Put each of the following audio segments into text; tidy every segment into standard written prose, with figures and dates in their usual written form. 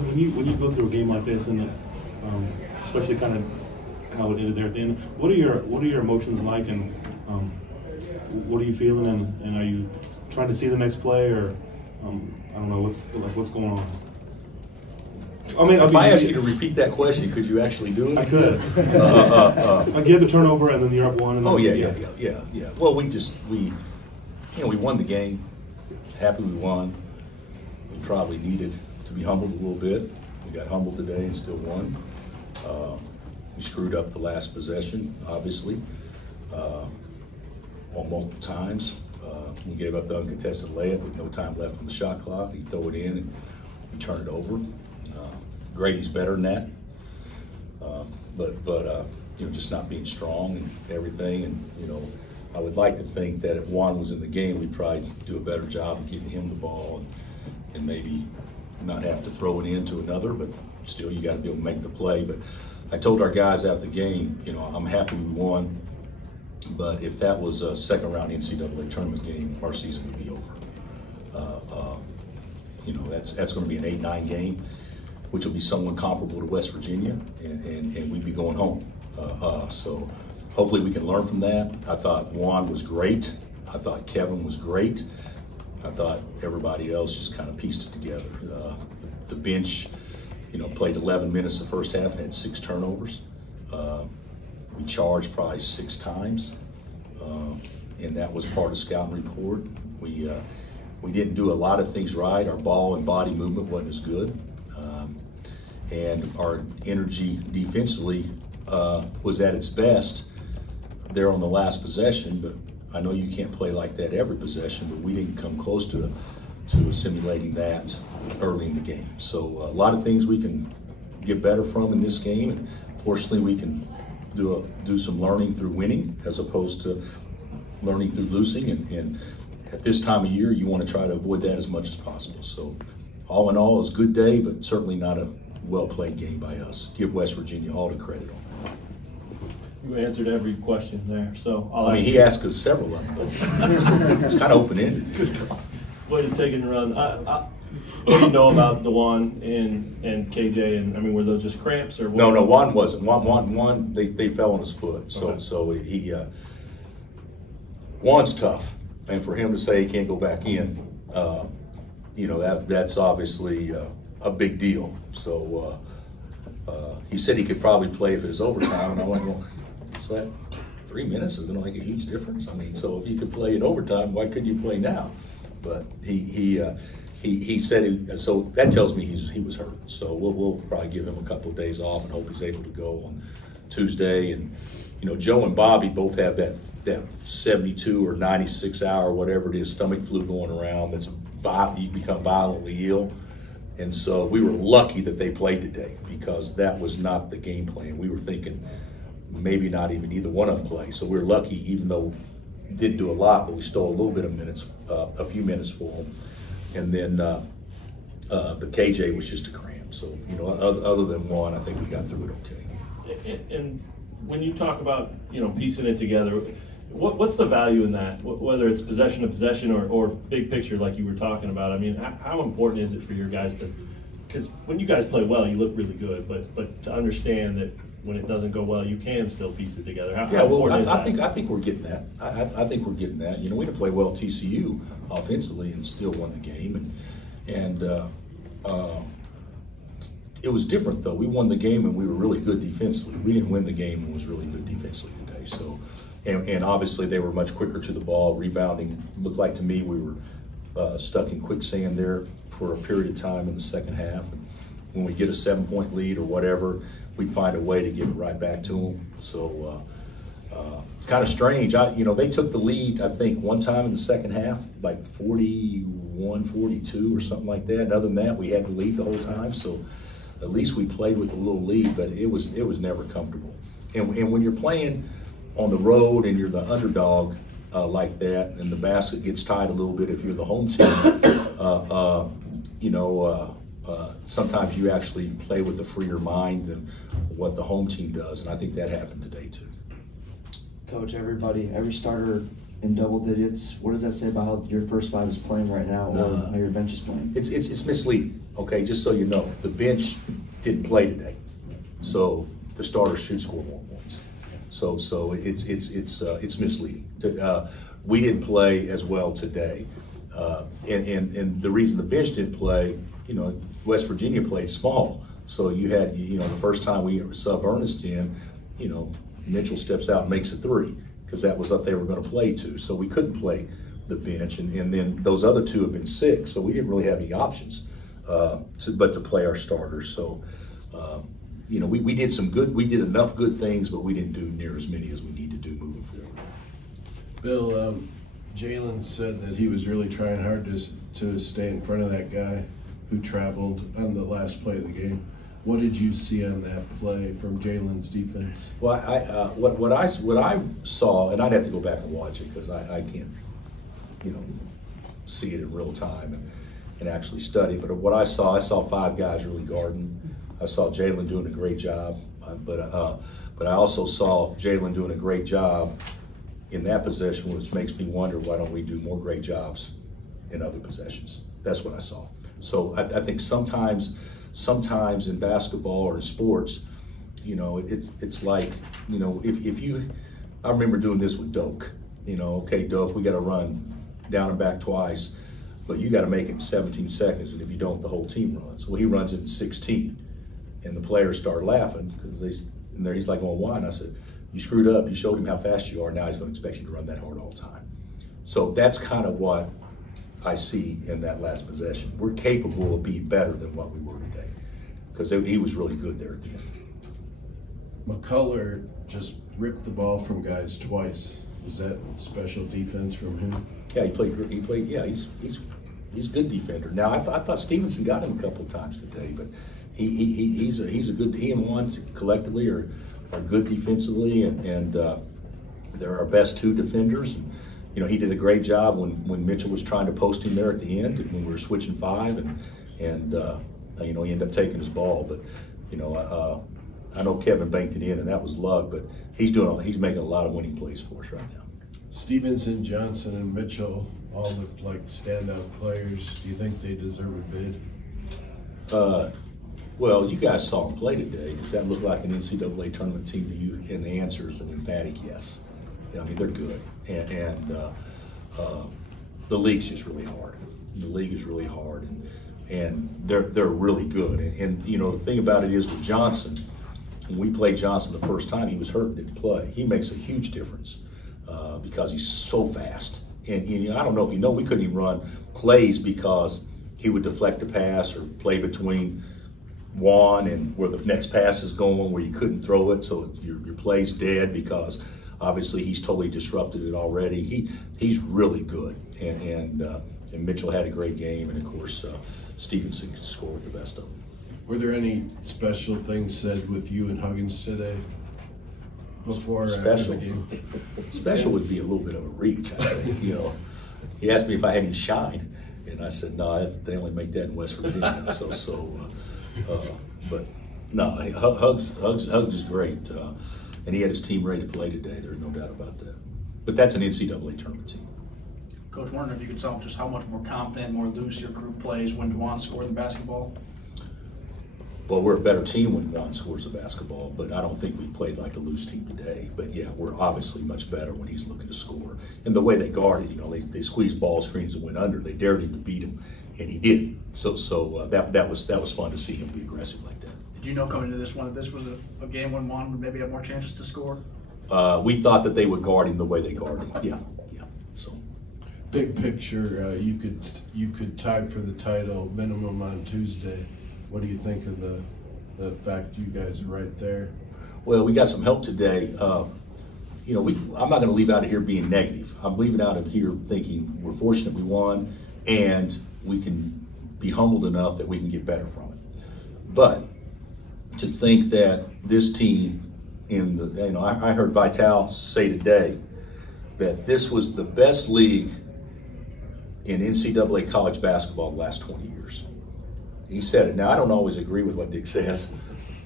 When you go through a game like this, and especially kind of how it ended there at the end, what are your emotions like, and what are you feeling, and are you trying to see the next play, or I don't know what's going on? I mean, if I ask you to repeat that question, could you actually do it? I could. Like you had the turnover, and then you're up one. And then, yeah. Well, we won the game. Happy we won. We probably needed to be humbled a little bit. We got humbled today and still won. We screwed up the last possession, obviously, on multiple times. We gave up the uncontested layup with no time left on the shot clock. He throw it in and we turn it over. Grady's better than that, but just not being strong and everything. And I would like to think that if Juan was in the game, we'd probably do a better job of getting him the ball and maybe not have to throw it into another. But still, you got to be able to make the play. But I told our guys after the game, I'm happy we won. But if that was a second round NCAA tournament game, our season would be over. That's going to be an 8-9 game, which will be somewhat comparable to West Virginia, and we'd be going home. So hopefully we can learn from that. I thought Juan was great. I thought Kevin was great. I thought everybody else just kind of pieced it together. The bench, played 11 minutes the first half and had 6 turnovers. We charged probably 6 times, and that was part of scouting report. We didn't do a lot of things right. Our ball and body movement wasn't as good. And our energy defensively was at its best there on the last possession, but I know you can't play like that every possession, but we didn't come close to simulating that early in the game. So a lot of things we can get better from in this game, and fortunately we can do some learning through winning as opposed to learning through losing, and at this time of year you want to try to avoid that as much as possible. So all in all, it's a good day, but certainly not a well-played game by us. Give West Virginia all the credit on that. You answered every question there, so he asked us several of them, but it's kind of open-ended. Way to take it and run. What do you know about DeJuan and KJ? And I mean, were those just cramps or what? No, Juan wasn't. Juan, they fell on his foot. So he Juan's tough, and for him to say he can't go back in, that's obviously a big deal. So he said he could probably play if it was overtime, and I went, well, so that 3 minutes is going to make a huge difference. I mean, so if you could play in overtime, why couldn't you play now? But he said so that tells me he was hurt. So we'll probably give him a couple of days off and hope he's able to go on Tuesday. And Joe and Bobby both have that 72 or 96 hour, whatever it is, stomach flu going around. You become violently ill. And so we were lucky that they played today, because that was not the game plan. We were thinking maybe not even either one of them play. So we were lucky, even though we didn't do a lot, but we stole a little bit of minutes, a few minutes for them. And then but KJ was just a cramp. So, other than one, I think we got through it okay. And when you talk about, piecing it together, what's the value in that? Whether it's possession to possession or big picture like you were talking about. I mean, how important is it for your guys because when you guys play well, you look really good, but to understand that when it doesn't go well, you can still piece it together. I think we're getting that. I think we're getting that. We didn't play well at TCU offensively and still won the game, and it was different though. We won the game and we were really good defensively. We didn't win the game and was really good defensively today. So. And obviously they were much quicker to the ball, rebounding. Looked like to me we were stuck in quicksand there for a period of time in the second half. And when we get a 7-point lead or whatever, we'd find a way to give it right back to them. So it's kind of strange. They took the lead, I think, one time in the second half, like 41-42 or something like that. And other than that, we had the lead the whole time. So at least we played with a little lead, but it was never comfortable. And when you're playing on the road and you're the underdog like that, and the basket gets tied a little bit if you're the home team, sometimes you actually play with a freer mind than what the home team does, and I think that happened today too. Coach, every starter in double digits, what does that say about how your first 5 is playing right now, or how your bench is playing? It's misleading. okay, just so you know, the bench didn't play today. So the starters should score more points. So it's misleading. We didn't play as well today. And the reason the bench didn't play, you know, West Virginia played small. So you had, you know, the first time we sub Ernest in, you know, Mitchell steps out and makes a three because that was what they were going to play to. So we couldn't play the bench. And then those other two have been sick. So we didn't really have any options but to play our starters. So, you know, we did enough good things, but we didn't do near as many as we need to do moving forward. Bill, Jalen said that he was really trying hard to stay in front of that guy who traveled on the last play of the game. What did you see on that play from Jalen's defense? Well, what I saw, and I'd have to go back and watch it because I can't, you know, see it in real time and actually study. But what I saw 5 guys really guarding. I saw Jalen doing a great job, but I also saw Jalen doing a great job in that possession, which makes me wonder why don't we do more great jobs in other possessions. That's what I saw. So I think sometimes in basketball or in sports, you know, it's like, you know, if you, I remember doing this with Doak, you know, okay, Doak, we got to run down and back twice, but you got to make it in 17 seconds, and if you don't, the whole team runs. Well, he runs it in 16, and the players start laughing because he's like, well, why? And I said, you screwed up. You showed him how fast you are. Now he's going to expect you to run that hard all the time. So that's kind of what I see in that last possession. We're capable of being better than what we were today because he was really good there at the end. McCullough just ripped the ball from guys twice. Was that special defense from him? Yeah, he played. Yeah, he's a good defender. Now I thought Stevenson got him a couple of times today, but he's a good. He and Juan collectively are good defensively, and they're our best 2 defenders. And, you know, he did a great job when Mitchell was trying to post him there at the end, and when we were switching 5, and you know, he ended up taking his ball. But you know, I know Kevin banked it in, and that was luck. But he's making a lot of winning plays for us right now. Stevenson, Johnson, and Mitchell all looked like standout players. Do you think they deserve a bid? Well, you guys saw them play today. Does that look like an NCAA tournament team to you? And the answer is an emphatic yes. I mean, they're good, and the league's just really hard. The league is really hard, and they're really good. And you know, the thing about it is with Johnson, when we played Johnson the first time, he was hurt and didn't play. He makes a huge difference because he's so fast. And you know, I don't know if you know, we couldn't even run plays because he would deflect the pass or play between Juan and where the next pass is going, where you couldn't throw it, so your play's dead because obviously he's totally disrupted it already. He's really good, and Mitchell had a great game, and of course Stevenson could score with the best of them. Were there any special things said with you and Huggins today? Before or after the game? Special would be a little bit of a reach, I think. You know, he asked me if I had any shine, and I said no. They only make that in West Virginia. But no, Hugs is great, and he had his team ready to play today. There's no doubt about that. But that's an NCAA tournament team. Coach, wondering if you could tell just how much more confident, more loose your group plays when Juan scored the basketball. Well, we're a better team when Juan scores the basketball, but I don't think we played like a loose team today. But yeah, we're obviously much better when he's looking to score. And the way they guarded, you know, they squeezed ball screens and went under. They dared him to beat him, and he did. So that was fun to see him be aggressive like that. Did you know coming into this one that this was a game when Juan would maybe have more chances to score? We thought that they would guard him the way they guarded him. Yeah. So. Big picture, you could tie for the title minimum on Tuesday. What do you think of the fact you guys are right there? Well, we got some help today. You know, I'm not going to leave out of here being negative. I'm leaving out of here thinking we're fortunate we won, and we can be humbled enough that we can get better from it. But to think that this team I heard Vital say today that this was the best league in NCAA college basketball the last 20 years. He said it. Now, I don't always agree with what Dick says,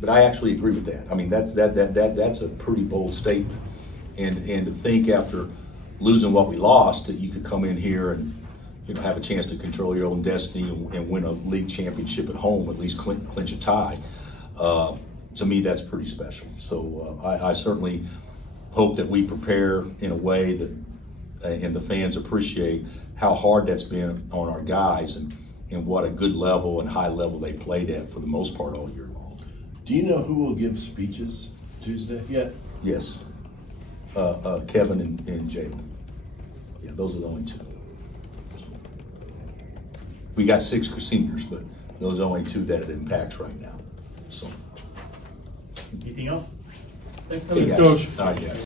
but I actually agree with that. I mean, that's a pretty bold statement. And to think after losing what we lost that you could come in here and have a chance to control your own destiny and win a league championship at home, at least clinch a tie. To me, that's pretty special. So I certainly hope that we prepare in a way that, and the fans appreciate how hard that's been on our guys and what a good level and high level they played at for the most part all year long. Do you know who will give speeches Tuesday yet? Yes. Kevin and Jalen. Yeah, those are the only two. We got 6 seniors, but those are the only 2 that it impacts right now. So. Anything else? Thanks, Okay, Coach. guys. All right, guys.